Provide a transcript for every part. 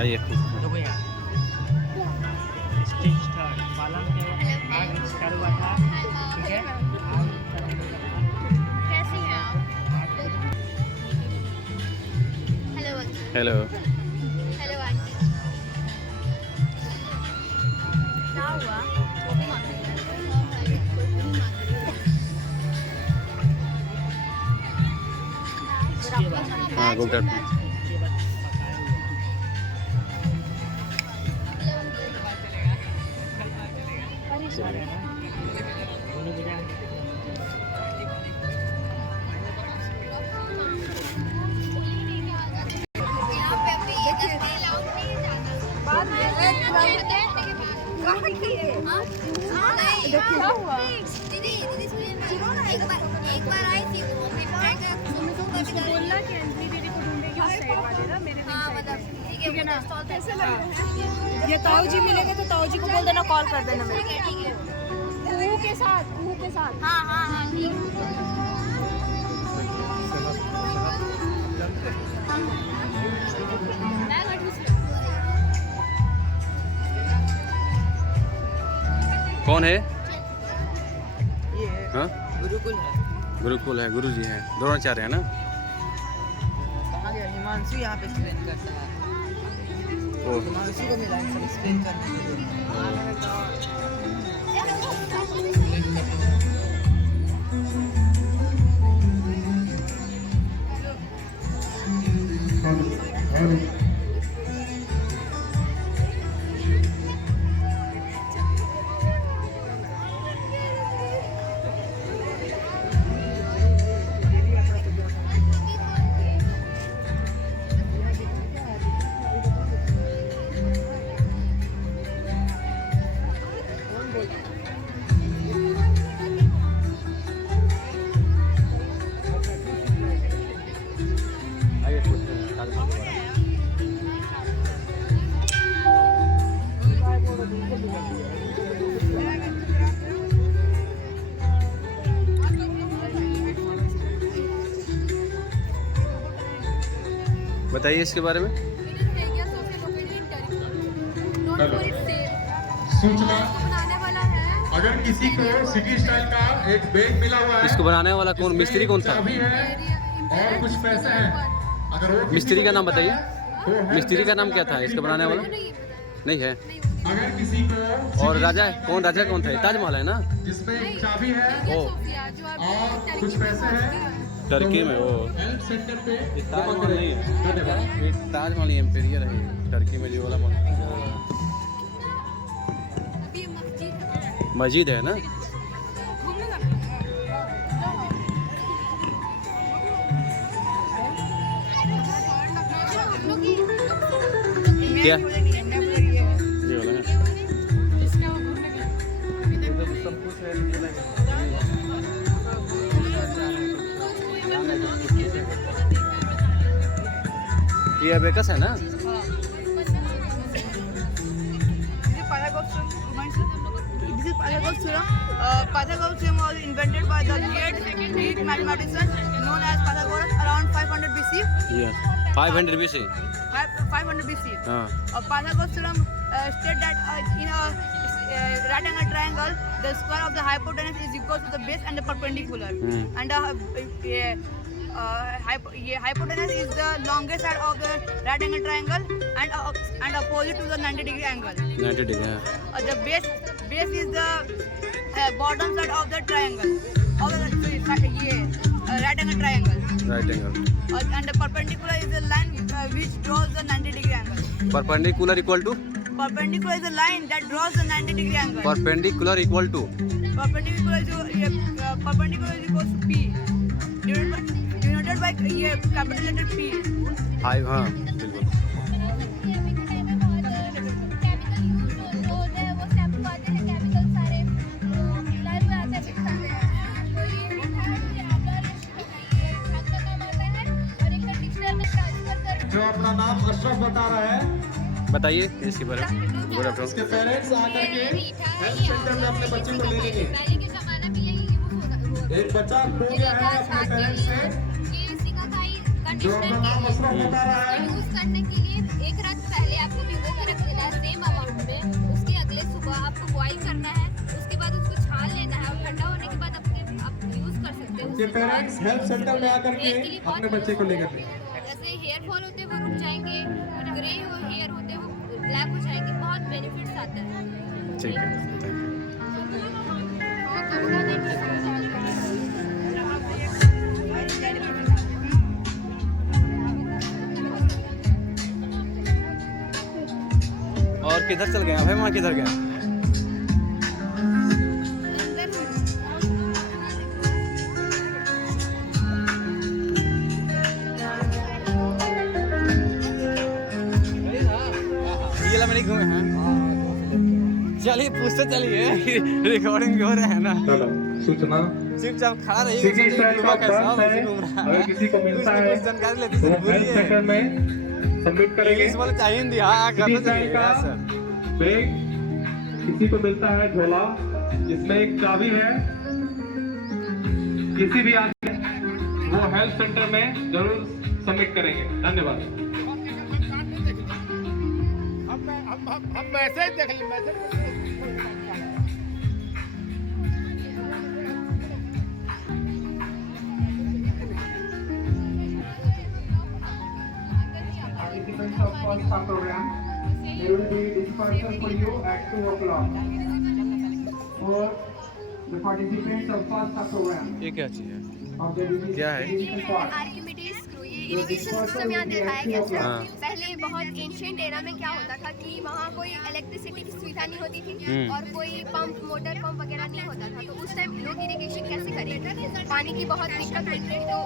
आइए। पालन के आग स्टार्ट हुआ था, ठीक है। कैसी हैं आप? Hello hello. Hello aunty. क्या हुआ? वो भी मांग रही है। हाँ गुड। एक बार आई थी वो अपनी फ्रेंड को बोलना कि अंजलि दीदी को ढूंढेगी उस साइड वाले ना मेरे ठीक है ना। कैसे लग रहा है? ये ताऊ जी मिलेंगे तो ताऊ जी को बोल देना, कॉल कर देना मेरे। ठीक है कुहू के साथ। हाँ हाँ हाँ ठीक। कौन है? ये हाँ गुरुकुल है। गुरुकुल है, गुरु जी हैं, द्रोणाचार्य है ना। कहाँ गया? हिमांशु यहाँ पे एक्सप्लेन करता है। ओ हिमांशु को मिला है सब एक्सप्लेन करने के लिए। आइए पूछते हैं कागज के बारे में। बताइए इसके बारे में। सूचना, अगर किसी को सिटी स्टाइल का एक बैग मिला हुआ है, इसको बनाने वाला कौन, मिस्त्री कौन था? चाबी है और कुछ पैसे हैं, अगर वो मिस्त्री का नाम बताइए। तो हम मिस्त्री का नाम क्या था इसका बनाने वाला? नहीं है। अगर किसी को और राजा कौन, राजा कौन था? ताजमहल है ना। जिसमें चाबी है ओ और कुछ पैसे हैं, टर्की में वो हेल्प सेंटर पे ताजमहल नहीं है, एक ताजमहल एम्पेरियर है टर्की में जो वाला मस्जिद है ना। क्या ये वाला है? सब कुछ है। ये अबेकस है ना। Pythagorean was invented by the Greek mathematician known as Pythagoras around 500 BC. Yes 500 BC। 500 BC. हाँ Pythagoras theorem states that in a right angle triangle, the square of the hypotenuse is equal to the base and the perpendicular. And hypotenuse is the longest side of the right angle triangle and opposite to the 90-degree angle. 90 degree है। The base is the bottom side of the triangle. Of the right angle triangle. Right angle. And the perpendicular is the line which draws the 90-degree angle. Perpendicular equal to. Perpendicular is the line that draws the 90-degree angle. Perpendicular equal to. Perpendicular is equals to P denoted by capital letter P. 5 हाँ बिल्कुल। जो अपना नाम अशरफ बता रहा है, बताइए इसके बारे में। Good afternoon. उसके पेरेंट्स आकर के हेल्थ सेंटर में अपने बच्चे को ले लेंगे। पहले के जमाना में यही वो एक बच्चा खो गया है अपने पेरेंट्स से, ये सिखाता ही जो अपना नाम अशरफ बता रहा है, यूज करने के लिए एक रात पहले आप बॉईल करना है, उसके बाद उसको छान लेना है और ठंडा होने के बाद आप यूज़ कर सकते हो। उनके पेरेंट्स हेल्थ सेंटर में आकर के अपने बच्चे को लेकर के जैसे हेयर फॉल होते हैं वो रुक जाएंगे, ग्रे हेयर होते हैं वो ब्लैक हो जाएंगे, बहुत बेनिफिट्स आते हैं। ठीक है, थैंक यू। और किधर चल गए भाई, वहाँ किधर गए? ये ला मैंने घूमे हैं। चलिए पूछते चलिए, रिकॉर्डिंग भी हो रहा है ना। चलो सूचना चुपचाप खड़ा रहिए। सिटी स्टाइल का बस है, अगर किसी को मिलता है जानकारी लेते तो हेल्थ सेंटर में सबमिट करेंगे। इंग्लिश वाले चाहिए हिंदी। हाँ, सिटी करना स्टाइल चाहिए का सर। बैग किसी को मिलता है, झोला जिसमें एक चाबी है, किसी भी आदमी वो हेल्थ सेंटर में जरूर सबमिट करेंगे। धन्यवाद। हम मैसेज देख ली, message Participants of first program, there will be dispersal for you at 2 o'clock. For the participants of first program ये क्या चीज़ है? of the क्या है? division part. आर्किमिडीज स्क्रू, ये इरिगेशन सिस्टम यहाँ दिखाया गया था। हाँ। पहले बहुत एंशिएंट एरा में क्या होता था कि वहाँ कोई इलेक्ट्रिसिटी की सुविधा नहीं होती थी और कोई पंप, मोटर पंप वगैरह नहीं होता था, तो उस टाइम लोग इरिगेशन कैसे करेंगे? पानी की बहुत दिक्कत होती थी। तो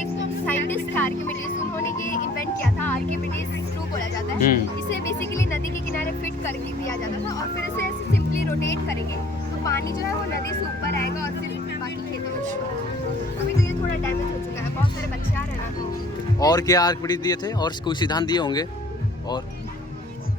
एक साइंटिस्ट था आर्किमिडीज, उन्होंने ये इन्वेंट किया था, आर्किमिडीज स्क्रू बोला जाता है। इसे बेसिकली नदी के किनारे फिट करके दिया जाता था और फिर इसे ऐसे सिंपली रोटेट करेंगे तो पानी जो है वो नदी से ऊपर आएगा और फिर बाकी खेतों में जाएगा। अभी तो ये थोड़ा डैमेज हो चुका है, बहुत सारे बच्चे आ रहे हैं ना, तो और क्या आर्किमिडीज दिए थे और कोई सिद्धांत दिए होंगे? और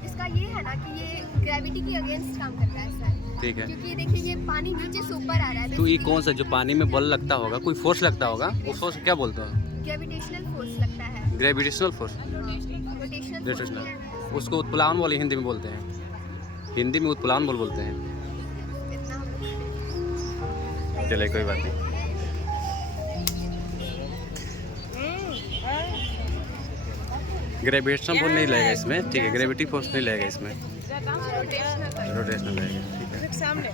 इसका ये है ना कि ये ग्रेविटी के अगेंस्ट काम करता है सर। ठीक है, क्योंकि ये देखिए ये पानी नीचे से ऊपर आ रहा है, तो ये कौन सा जो पानी में बल लगता होगा, कोई फोर्स लगता होगा, उस फोर्स क्या बोलते हैं? ग्रेविटेशनल फोर्स लगता है, ग्रेविटेशनल फोर्स। रोटेशनल उसको उत्प्लावन बल हिंदी में बोलते हैं। हिंदी में उत्प्लावन बल बोलते हैं। चलिए कोई बात नहीं। ग्रेविटेशनल फोर्स नहीं लगेगा इसमें, ठीक है, ग्रेविटी फोर्स नहीं लगेगा इसमें, रोटेशनल लगेगा, ठीक है। सामने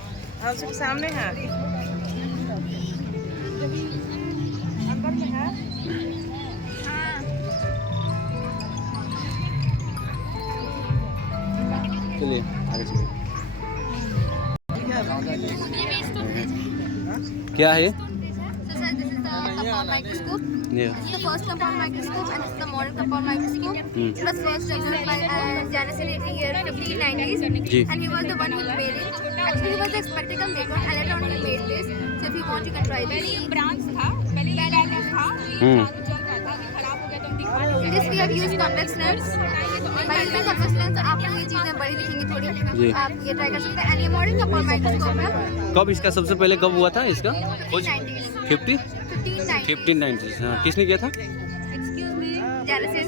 सामने है। अंदर में है। चलिए आगे चलिए। क्या है? So sir, this is the compound microscope. ये This is the first compound microscope and this is the modern compound microscope. It was first developed by Janison in the year 1590s जी। and he was the one who made it. Actually, he was the experimental maker and later on he made this. So if you want, you can try this. Branch था, पहले ये language था, हम्म। चालू चल रहा था, अभी खराब हो गया तो हम दिखा नहीं In this we have used convex lens. By using convex lens आपको ये चीजें बड़ी दिखेंगी थोड़ी। जी। आप ये ट्राई कर सकते हैं। And ये modern compound microscope है। कब इसका सबसे पहले कब हुआ था इसका? 1590s. 1590s। हाँ, किसने किया था? Excuse me. Janison.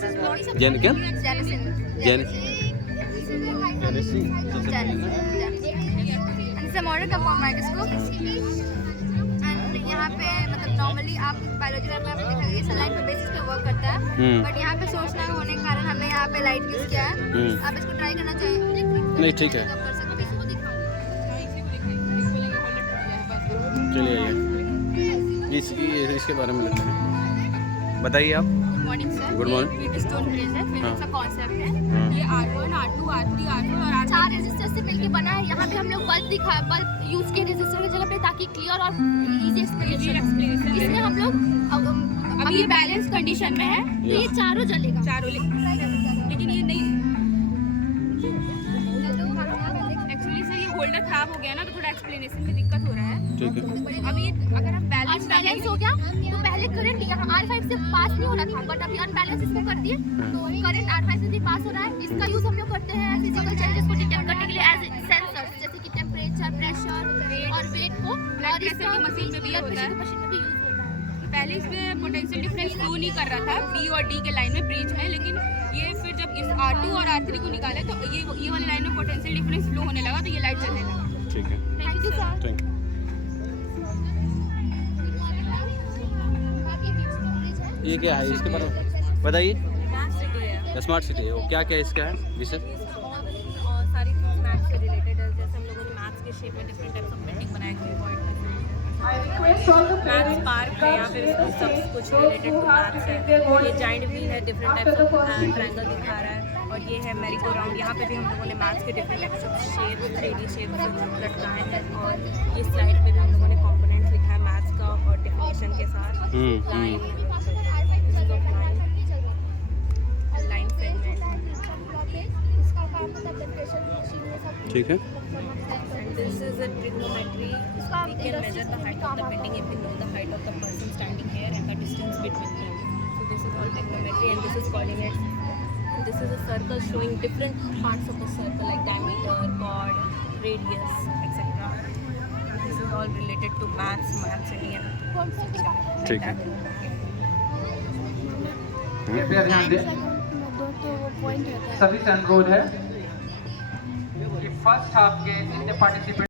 जैन क्या? Janison. Jain And this is a modern compound microscope. And यहाँ पे मतलब normally आप बायोलॉजी लैब में आपने देखा ये सलाइन पे बेसिस पे वर्क करता है, बट यहाँ पे सोर्स ना होने के कारण हमने यहाँ पे लाइट यूज किया है। आप इसको ट्राई करना चाहिए। नहीं, ठीक है। आप कर सकते हैं। चलिए आइए, इसके बारे में लेते हैं, बताइए आप। Good morning sir. Good morning. ये स्टोन फ्रेज है, फिर हाँ। इसका कॉन्सेप्ट है। ये R1, R2, R3, R4 और R5 चार रेजिस्टर से मिलके बना है। यहाँ पे हम लोग बल्ब यूज किए रेजिस्टर की जगह पे ताकि क्लियर और इजी एक्सप्लेनेशन। इसमें हम लोग अभी ये बैलेंस कंडीशन में है, तो ये चारों जलेगा। चारों लेकिन ये नहीं, एक्चुअली सर ये होल्डर खराब हो गया ना, तो थोड़ा एक्सप्लेनेशन में दिक्कत हो रहा है। ठीक है, अभी ये अगर हम बैलेंस अनबैलेंस हो गया तो पहले करंट यहाँ R5 से पास नहीं हो रहा था, बट अभी अनबैलेंस इसको कर दिए तो करंट R5 से भी पास हो रहा है। इसका यूज हम लोग करते हैं फिजिकल चेंजेस को डिटेक्ट करने के लिए एज सेंसर्स, जैसे कि टेम्परेचर, प्रेशर और वेट को। और प्रेशर की मशीन में भी ब्लड होता है। प्रेशर की मशीन में भी यूज होता है। पहले इसमें पोटेंशियल डिफरेंस फ्लो नहीं कर रहा था B और D के लाइन में ब्रिज में, लेकिन ये फिर जब इस R2 और R3 को निकाले तो ये वाली लाइन में पोटेंशियल डिफरेंस फ्लो होने लगा, तो ये लाइट जलने लगा। ठीक है, thank you sir. Thank you. ये क्या है, इसके बारे में बताइए। स्मार्ट सिटी है, वो क्या क्या इसका है विषय? और सारी चीज़ मैथ्स से रिलेटेड है। जैसे हम लोगों ने मैथ्स के शेप में डिफरेंट टाइप्स ऑफ बिल्डिंग बनाए थे। मैथ्स पार्क है यहाँ पे, सब कुछ रिलेटेड टू मैथ्स है। ये जाइंट व्हील है, डिफरेंट टाइप्स ऑफ ट्रायंगल दिखा रहा है। और ये है मेरी गो राउंड, यहाँ पे भी हम लोगों ने मैथ्स के different types of shape, 3D shape लटकाए हैं। और इस साइड पे भी हम लोगों ने कंपोनेंट्स लिखा है मैथ्स का और डेफिनेशन के साथ। लाइन सेगमेंट, ठीक है। and this is a trigonometry. We can measure the height of the building if we know the height of the person standing here and the distance between them. So this is all trigonometry, and this is coordinates. And this is a circle showing different parts of the circle like diameter, chord, radius, etc. This is all related to maths city and ठीक है। कृपया ध्यान दें, सभी से अनुरोध है कि फर्स्ट हाफ के जितने पार्टिसिपेंट